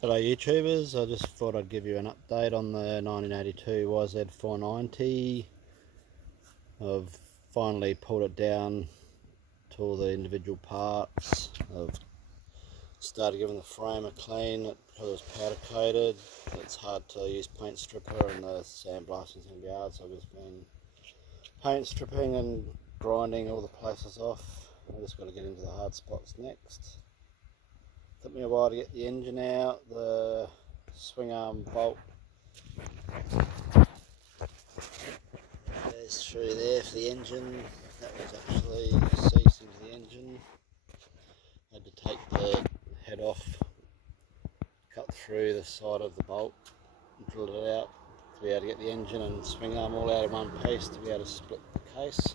Hello YouTubers, I just thought I'd give you an update on the 1982 YZ490. I've finally pulled it down to all the individual parts. I've started giving the frame a clean because it was powder coated. It's hard to use paint stripper and the sandblasting's going to be hard, so I've just been paint stripping and grinding all the places off. I've just got to get into the hard spots next. Took me a while to get the engine out, the swing arm bolt goes through there for the engine. That was actually seized into the engine. I had to take the head off, cut through the side of the bolt, drill it out to be able to get the engine and swing arm all out in one piece to be able to split the case.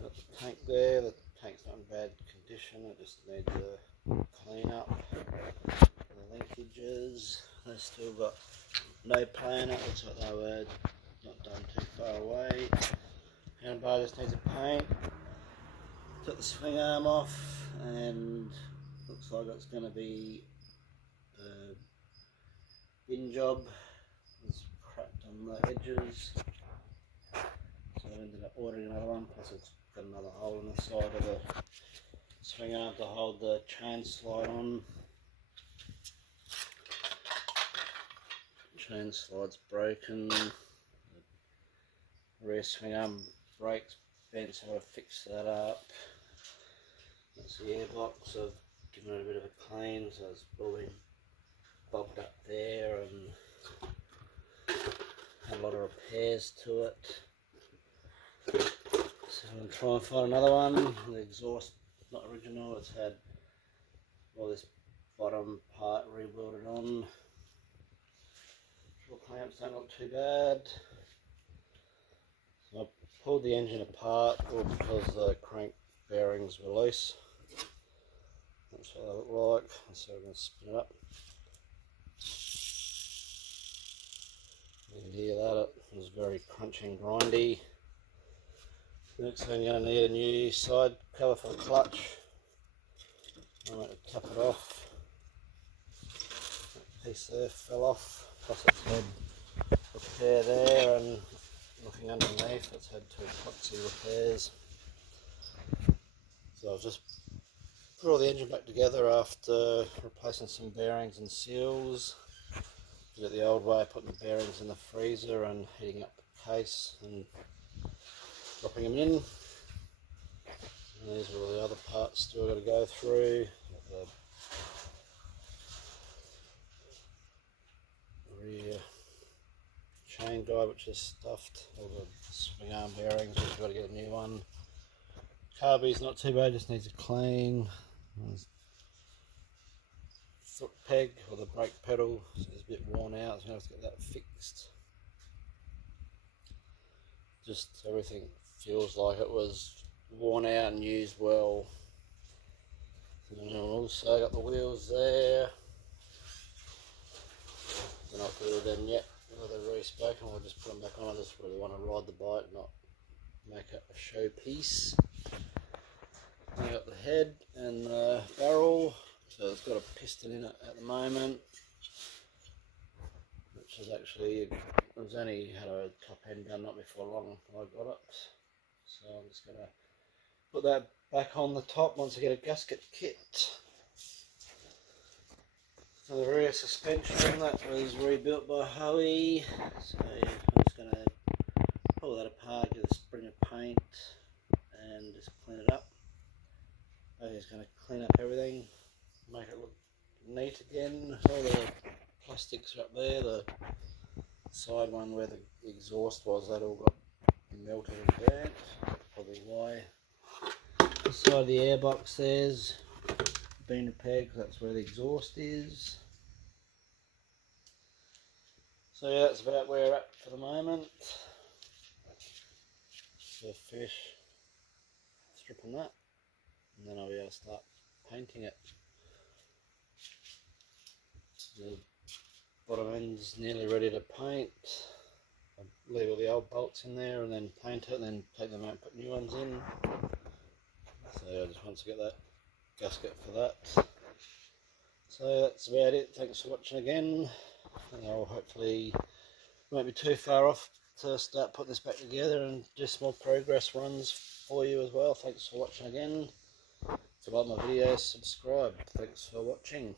Got the tank there. The tank's not in bad condition, it just needs a clean up. The linkages, they've still got no play in it, looks like they were not done too far away. Handbar just needs a paint. Took the swing arm off and looks like it's going to be a bin job. It's cracked on the edges, so I ended up ordering another one, plus it's got another hole in the side of the swing arm to hold the chain slide on. Chain slide's broken. The rear swing arm brakes bent, so I fixed that up. That's the airbox. I've given it a bit of a clean, so it's probably bobbed up there and had a lot of repairs to it. So I'm trying to find another one. The exhaust not original, it's had all this bottom part rebuilded on. Clamps don't look too bad. So I pulled the engine apart all because the crank bearings were loose. That's what they look like. So we're going to spin it up. You can hear that, it was very crunchy and grindy. Next thing, you're going to need a new side cover for the clutch. I'm going to cap it off. That piece there fell off, plus it's had repair there, and looking underneath it's had two epoxy repairs. So I've just put all the engine back together after replacing some bearings and seals. Did it the old way, putting the bearings in the freezer and heating up the case and dropping them in. And these are all the other parts still got to go through. The rear chain guide, which is stuffed, all the swing arm bearings, we've got to get a new one. Carby's not too bad, just needs a clean. There's foot peg, or the brake pedal, so it's a bit worn out, so I have to get that fixed. Just everything feels like it was worn out and used well. And I've also got the wheels there. Don't know what to do with them yet, whether they're re-spoken or just put them back on. I just really want to ride the bike, not make it a show piece. I got the head and the barrel, so it's got a piston in it at the moment, which is actually, it was only had a top end done not before long I got it. So I'm just going to put that back on the top once I get a gasket kit. So the rear suspension, that was rebuilt by Hoey, so I'm just going to pull that apart, get a spring of paint and just clean it up. I'm just going to clean up everything, make it look neat again. All the plastics are up there, the side one where the exhaust was, that all got melted and burnt, probably why. The side of the airbox there's been repaired because that's where the exhaust is. So yeah, that's about where we're at for the moment. So finish stripping that, and then I'll be able to start painting it. The bottom end's nearly ready to paint. I'll leave all the old bolts in there and then paint it, and then take them out and put new ones in. So I just want to get that gasket for that. So that's about it. Thanks for watching again. And I'll hopefully won't be too far off to start putting this back together and do some more progress runs for you as well. Thanks for watching again. If you like my videos, subscribe. Thanks for watching.